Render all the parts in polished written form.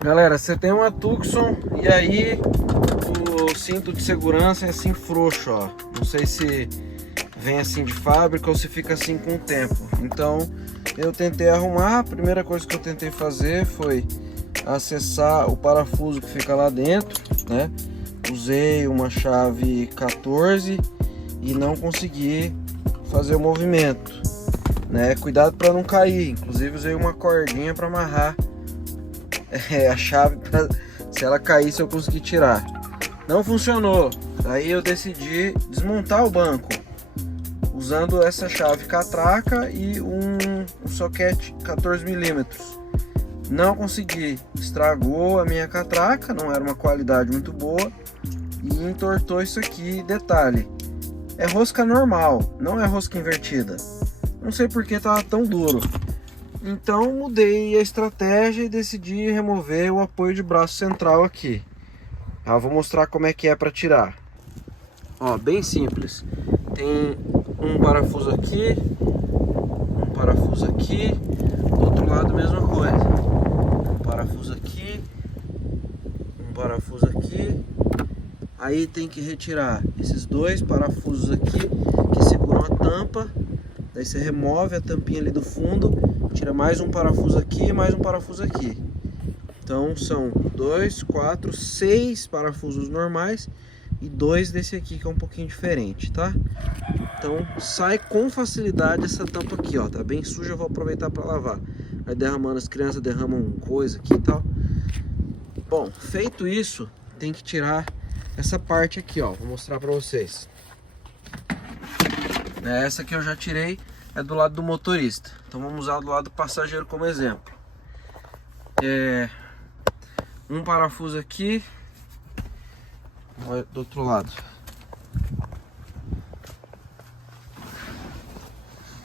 Galera, você tem uma Tucson e aí o cinto de segurança é assim frouxo, ó. Não sei se vem assim de fábrica ou se fica assim com o tempo. Então eu tentei arrumar. A primeira coisa que eu tentei fazer foi acessar o parafuso que fica lá dentro, né? Usei uma chave 14 e não consegui fazer o movimento, né? Cuidado para não cair. Inclusive usei uma cordinha para amarrar a chave pra, se ela caísse eu conseguir tirar. Não funcionou. Daí eu decidi desmontar o banco usando essa chave catraca e um soquete 14mm. Não consegui, estragou a minha catraca, não era uma qualidade muito boa e entortou isso aqui. Detalhe, é rosca normal, não é rosca invertida. Não sei porque estava tão duro. Então mudei a estratégia e decidi remover o apoio de braço central aqui. Vou mostrar como é que é para tirar. Ó, bem simples. Tem um parafuso aqui, um parafuso aqui, do outro lado a mesma coisa. Um parafuso aqui, um parafuso aqui. Aí tem que retirar esses dois parafusos aqui que seguram a tampa. Daí você remove a tampinha ali do fundo, tira mais um parafuso aqui e mais um parafuso aqui. Então são 2, 4, 6 parafusos normais e 2 desse aqui que é um pouquinho diferente, tá? Então sai com facilidade essa tampa aqui, ó. Tá bem suja, eu vou aproveitar para lavar. Vai derramando, as crianças derramam coisa aqui e tal. Bom, feito isso, tem que tirar essa parte aqui, ó. Vou mostrar para vocês. Essa que eu já tirei é do lado do motorista. Então vamos usar do lado do passageiro como exemplo. Um parafuso aqui, do outro lado.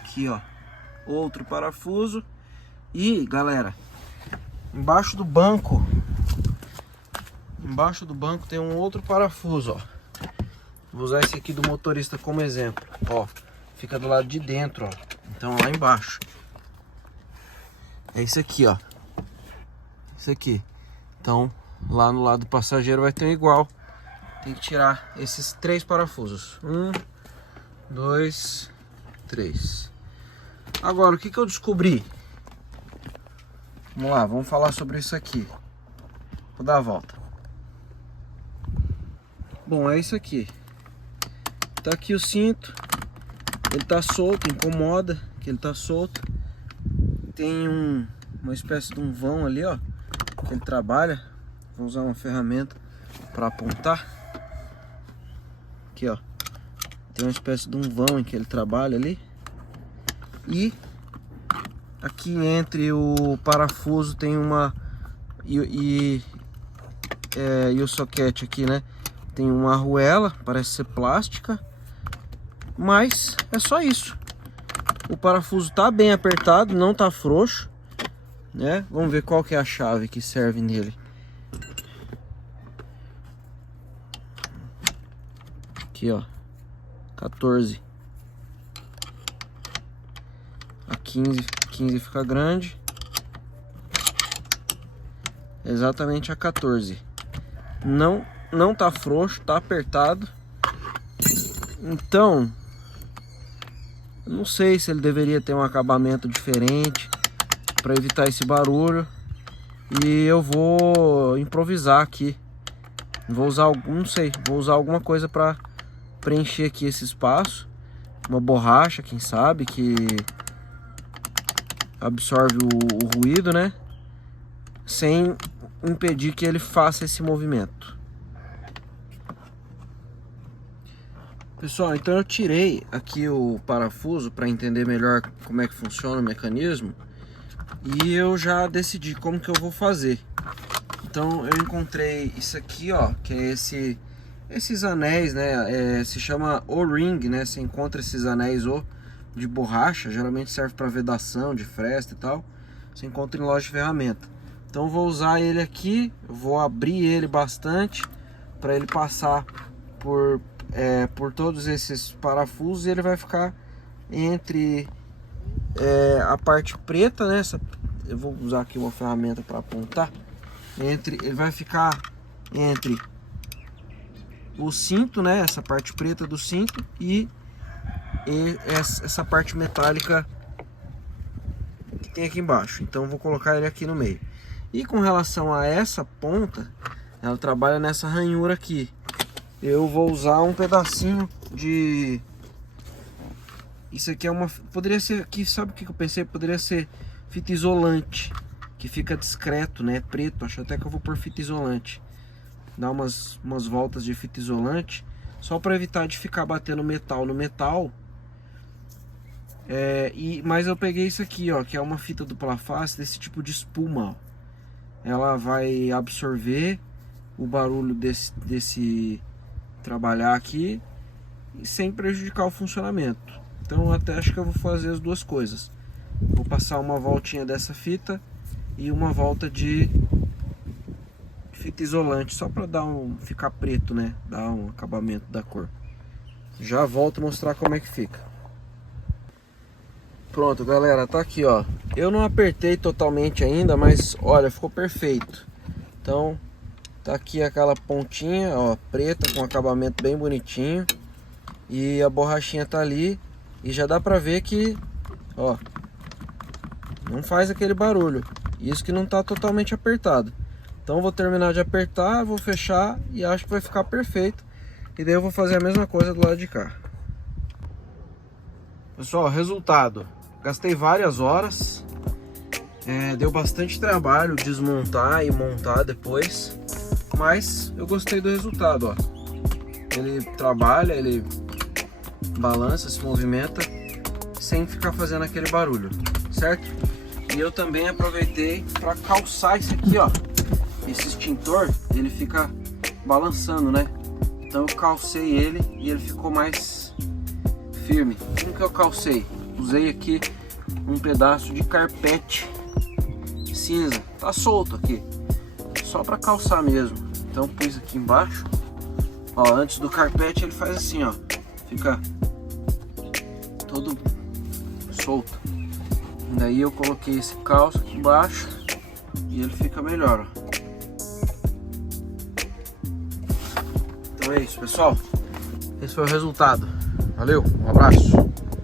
Aqui, ó, outro parafuso. E galera, embaixo do banco tem um outro parafuso, ó. Vou usar esse aqui do motorista como exemplo, ó. Fica do lado de dentro, ó. Então lá embaixo é isso aqui, ó. Isso aqui. Então lá no lado do passageiro vai ter um igual. Tem que tirar esses 3 parafusos. 1, 2, 3. Agora o que eu descobri? Vamos lá, vamos falar sobre isso aqui. Vou dar a volta. Bom, é isso aqui. Tá aqui o cinto. Ele tá solto, incomoda que ele tá solto. Tem uma espécie de um vão ali, ó, que ele trabalha. Vou usar uma ferramenta para apontar. Aqui, ó. Tem uma espécie de um vão em que ele trabalha ali. E aqui entre o parafuso tem uma e o soquete aqui, né? Tem uma arruela, parece ser plástica. Mas é só isso. O parafuso tá bem apertado, não tá frouxo, né? Vamos ver qual que é a chave que serve nele. Aqui, ó, 14. A 15 fica grande. Exatamente a 14. Não tá frouxo, tá apertado. Então não sei se ele deveria ter um acabamento diferente para evitar esse barulho. E eu vou improvisar aqui. Vou usar vou usar alguma coisa para preencher aqui esse espaço. Uma borracha, quem sabe, que absorve o ruído, né? Sem impedir que ele faça esse movimento. Pessoal, então eu tirei aqui o parafuso para entender melhor como é que funciona o mecanismo. E eu já decidi como que eu vou fazer. Então eu encontrei isso aqui, ó, que é esses anéis, né? Se chama O-ring, né? Você encontra esses anéis de borracha, geralmente serve para vedação de fresta e tal. Você encontra em loja de ferramenta. Então eu vou usar ele aqui, eu vou abrir ele bastante para ele passar por todos esses parafusos e ele vai ficar entre a parte preta, né, eu vou usar aqui uma ferramenta para apontar. Ele vai ficar entre o cinto, né, essa parte preta do cinto e essa parte metálica que tem aqui embaixo. Então eu vou colocar ele aqui no meio. E com relação a essa ponta, ela trabalha nessa ranhura aqui. Eu vou usar um pedacinho de... Isso aqui é uma... Poderia ser aqui, sabe o que eu pensei? Poderia ser fita isolante, que fica discreto, né? Preto. Acho até que eu vou pôr fita isolante. Dar umas voltas de fita isolante, só para evitar de ficar batendo metal no metal. Mas eu peguei isso aqui, ó, que é uma fita dupla face desse tipo de espuma, ó. Ela vai absorver o barulho desse trabalhar aqui sem prejudicar o funcionamento. Então até acho que eu vou fazer as duas coisas. Vou passar uma voltinha dessa fita e uma volta de fita isolante, só para ficar preto, né? Dar um acabamento da cor. Já volto a mostrar como é que fica. Pronto, galera, tá aqui, ó. Eu não apertei totalmente ainda, mas olha, ficou perfeito. Então, tá aqui aquela pontinha, ó, preta, com acabamento bem bonitinho. E a borrachinha tá ali. E já dá pra ver que, ó, não faz aquele barulho. Isso que não tá totalmente apertado. Então, vou terminar de apertar, vou fechar e acho que vai ficar perfeito. E daí eu vou fazer a mesma coisa do lado de cá. Pessoal, resultado. Gastei várias horas, deu bastante trabalho desmontar e montar depois, mas eu gostei do resultado, ó. Ele trabalha, ele balança, se movimenta, sem ficar fazendo aquele barulho, certo? E eu também aproveitei para calçar isso aqui, ó. Esse extintor, ele fica balançando, né? Então eu calcei ele e ele ficou mais firme. Como que eu calcei? Usei aqui um pedaço de carpete cinza, tá solto aqui, só para calçar mesmo. Então pus aqui embaixo, ó, antes do carpete ele faz assim, ó, fica todo solto. Daí eu coloquei esse calço aqui embaixo e ele fica melhor, ó. Então é isso, pessoal, esse foi o resultado. Valeu, um abraço.